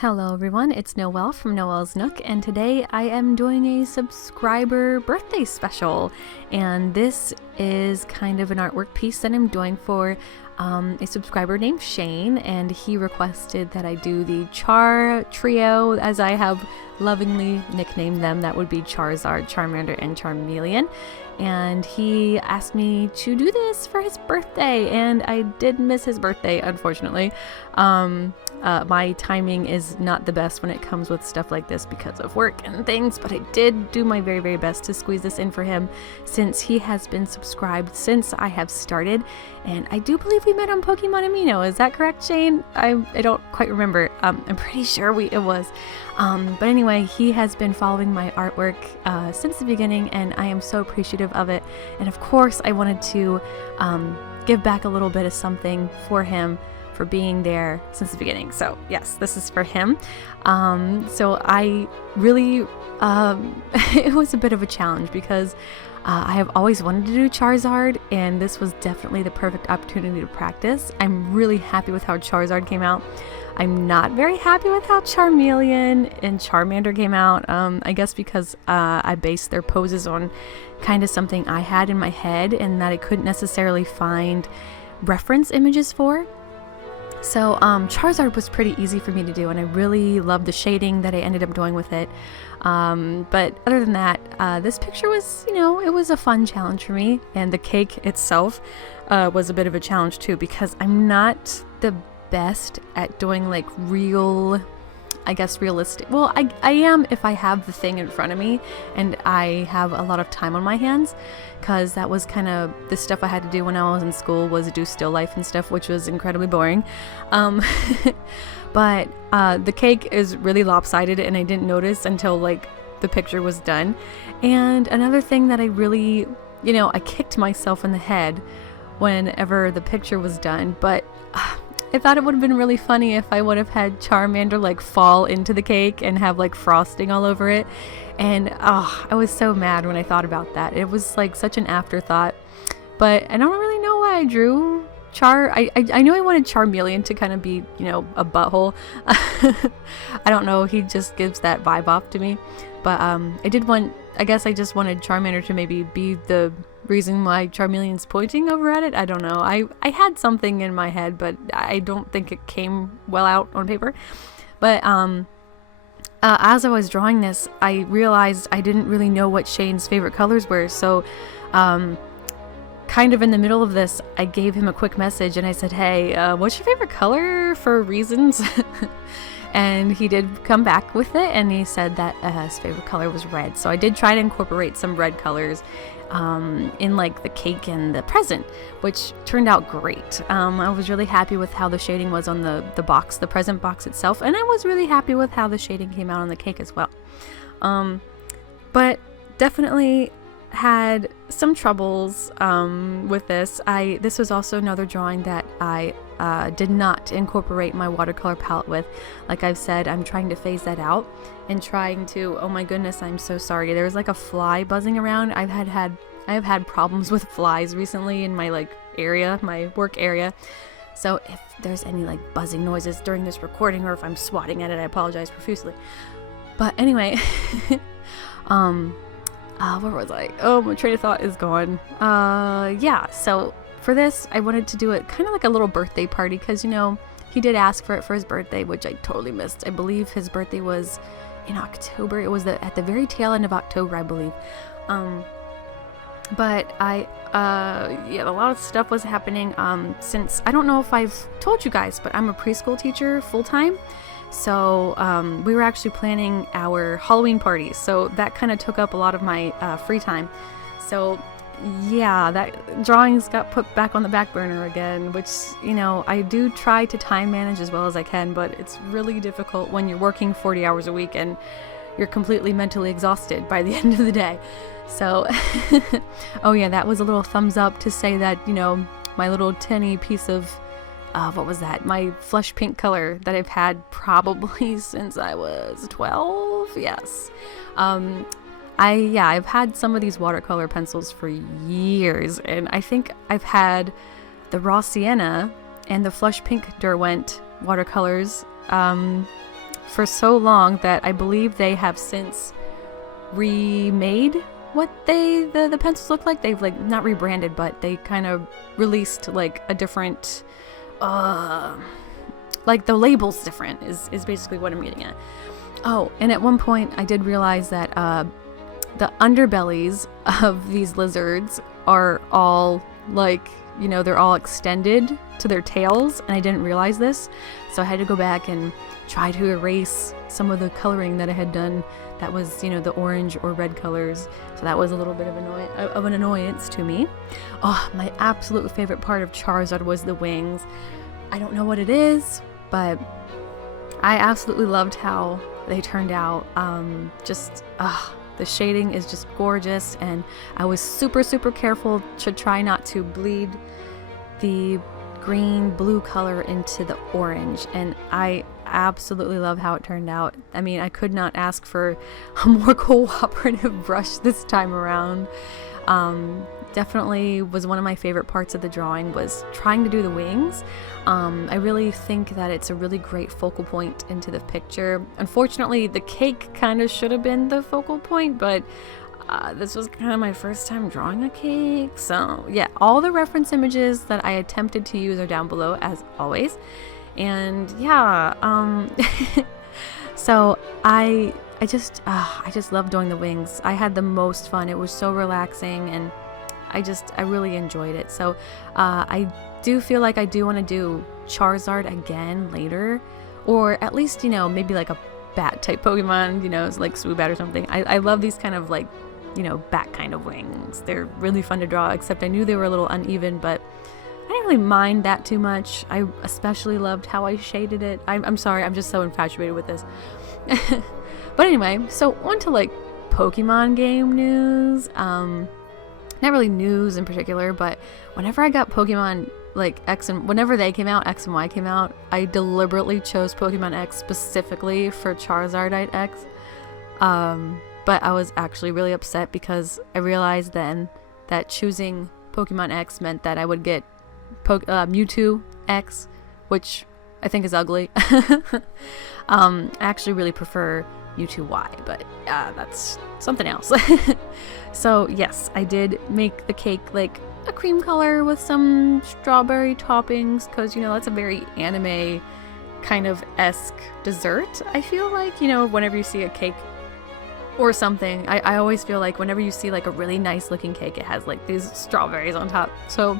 Hello everyone, it's Noel from Noel's Nook, and today I am doing a subscriber birthday special, and this is kind of an artwork piece that I'm doing for a subscriber named Shane, and he requested that I do the Char-Trio, as I have lovingly nicknamed them. That would be Charizard, Charmander, and Charmeleon. And he asked me to do this for his birthday, and I did miss his birthday, unfortunately. My timing is not the best when it comes with stuff like this because of work and things, but I did do my very, very best to squeeze this in for him since he has been subscribed since I have started, and I do believe we met on Pokemon Amino. Is that correct, Shane? I don't quite remember. I'm pretty sure it was. But anyway, he has been following my artwork since the beginning, and I am so appreciative of it. And of course, I wanted to give back a little bit of something for him for being there since the beginning. So yes, this is for him. So I really, it was a bit of a challenge because I have always wanted to do Charizard, and this was definitely the perfect opportunity to practice. I'm really happy with how Charizard came out. I'm not very happy with how Charmeleon and Charmander came out, I guess because I based their poses on kind of something I had in my head and that I couldn't necessarily find reference images for. So Charizard was pretty easy for me to do, and I really loved the shading that I ended up doing with it. But other than that, this picture was, it was a fun challenge for me, and the cake itself was a bit of a challenge too, because I'm not the best at doing like realistic. Well, I am if I have the thing in front of me and I have a lot of time on my hands, because that was kind of the stuff I had to do when I was in school, was do still life and stuff, which was incredibly boring. But the cake is really lopsided, and I didn't notice until like the picture was done. And another thing that I really, I kicked myself in the head whenever the picture was done, but I thought it would have been really funny if I would have had Charmander like fall into the cake and have like frosting all over it. And I was so mad when I thought about that. It was like such an afterthought. But I don't really know why I drew I knew I wanted Charmeleon to kind of be, a butthole. I don't know, he just gives that vibe off to me. But I guess I just wanted Charmander to maybe be the reason why Charmeleon's pointing over at it. I don't know. I had something in my head, but I don't think it came well out on paper. But as I was drawing this, I realized I didn't really know what Shane's favorite colors were. So kind of in the middle of this, I gave him a quick message and I said, hey, what's your favorite color for reasons? And he did come back with it, and he said that his favorite color was red. So I did try to incorporate some red colors in like the cake and the present, which turned out great. I was really happy with how the shading was on the box, the present box itself, and I was really happy with how the shading came out on the cake as well. But definitely had some troubles with this. This was also another drawing that I did not incorporate my watercolor palette with. Like I've said, I'm trying to phase that out and trying to, oh my goodness, I'm so sorry. There was like a fly buzzing around. I have had problems with flies recently in my my work area. So if there's any like buzzing noises during this recording, or if I'm swatting at it, I apologize profusely. But anyway, where was I? Oh, my train of thought is gone. Yeah, so for this, I wanted to do it kind of like a little birthday party, because, he did ask for it for his birthday, which I totally missed. I believe his birthday was in October. It was at the very tail end of October, I believe. But yeah, a lot of stuff was happening, since, I don't know if I've told you guys, but I'm a preschool teacher full-time. So we were actually planning our Halloween parties, so that kind of took up a lot of my free time. So yeah, that drawings got put back on the back burner again, which, I do try to time manage as well as I can, but it's really difficult when you're working 40 hours a week and you're completely mentally exhausted by the end of the day. So oh yeah, that was a little thumbs up to say that, my little tinny piece of what was that? My flush pink color that I've had probably since I was 12. Yes. I've had some of these watercolor pencils for years, and I think I've had the raw sienna and the flush pink Derwent watercolors for so long that I believe they have since remade what the pencils look like. They've like not rebranded, but they kind of released like a different like the label's different is basically what I'm getting at. Oh, and at one point I did realize that the underbellies of these lizards are all like, you know, they're all extended to their tails, and I didn't realize this, so I had to go back and try to erase some of the coloring that I had done that was, you know, the orange or red colors. So that was a little bit of an annoyance to me. Oh, my absolute favorite part of Charizard was the wings. I don't know what it is, but I absolutely loved how they turned out. The shading is just gorgeous, and I was super careful to try not to bleed the green blue color into the orange, and I absolutely love how it turned out. I mean, I could not ask for a more cooperative brush this time around. Definitely was one of my favorite parts of the drawing was trying to do the wings. I really think that it's a really great focal point into the picture. Unfortunately, the cake kind of should have been the focal point, but this was kind of my first time drawing a cake. So yeah, all the reference images that I attempted to use are down below as always. And yeah, so I just love doing the wings. I had the most fun. It was so relaxing, and I really enjoyed it. So I do feel like I do want to do Charizard again later, or at least, you know, maybe like a bat type Pokemon, you know, like Swoobat or something. I love these kind of like, you know, bat kind of wings. They're really fun to draw, except I knew they were a little uneven, but I didn't really mind that too much. I especially loved how I shaded it. I'm sorry, I'm just so infatuated with this. But anyway, so on to like Pokemon game news. Not really news in particular, but whenever I got Pokemon like whenever they came out, X and Y came out, I deliberately chose Pokemon X specifically for Charizardite X. But I was actually really upset because I realized then that choosing Pokemon X meant that I would get Mewtwo X, which I think is ugly. I actually really prefer Mewtwo Y, but that's something else. So yes, I did make the cake like a cream color with some strawberry toppings, because, you know, that's a very anime kind of esque dessert. I feel like, you know, whenever you see a cake or something, I always feel like whenever you see like a really nice looking cake, it has like these strawberries on top. So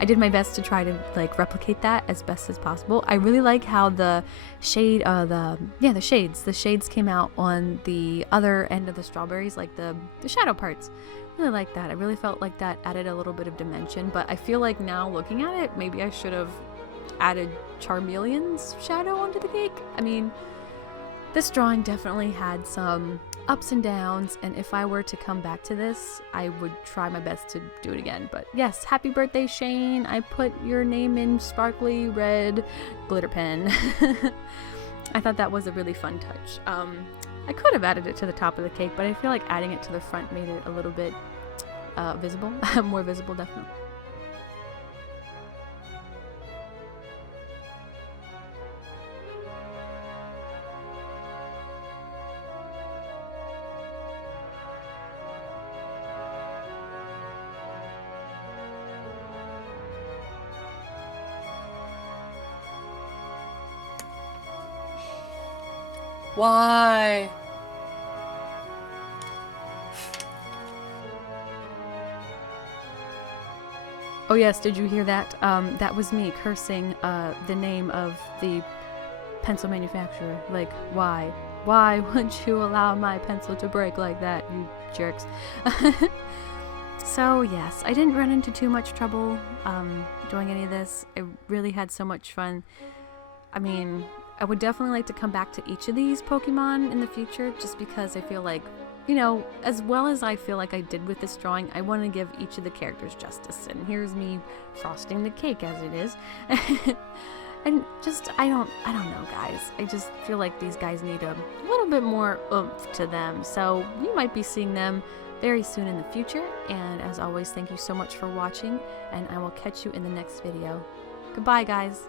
I did my best to try to like replicate that as best as possible. I really like how the shade, the shades came out on the other end of the strawberries, like the shadow parts. Really like that. I really felt like that added a little bit of dimension, but I feel like now looking at it, maybe I should have added Charmeleon's shadow onto the cake. I mean, this drawing definitely had some ups and downs, and if I were to come back to this, I would try my best to do it again. But yes, happy birthday, Shane. I put your name in sparkly red glitter pen. I thought that was a really fun touch. I could have added it to the top of the cake, but I feel like adding it to the front made it a little bit visible, more visible, definitely. Why? Oh yes, did you hear that? That was me cursing the name of the pencil manufacturer. Like, why? Why would you allow my pencil to break like that, you jerks? So yes, I didn't run into too much trouble doing any of this. I really had so much fun. I mean, I would definitely like to come back to each of these Pokemon in the future, just because I feel like, you know, as well as I feel like I did with this drawing, I want to give each of the characters justice. And here's me frosting the cake as it is. And just, I don't know, guys. I just feel like these guys need a little bit more oomph to them. So you might be seeing them very soon in the future. And as always, thank you so much for watching, and I will catch you in the next video. Goodbye, guys.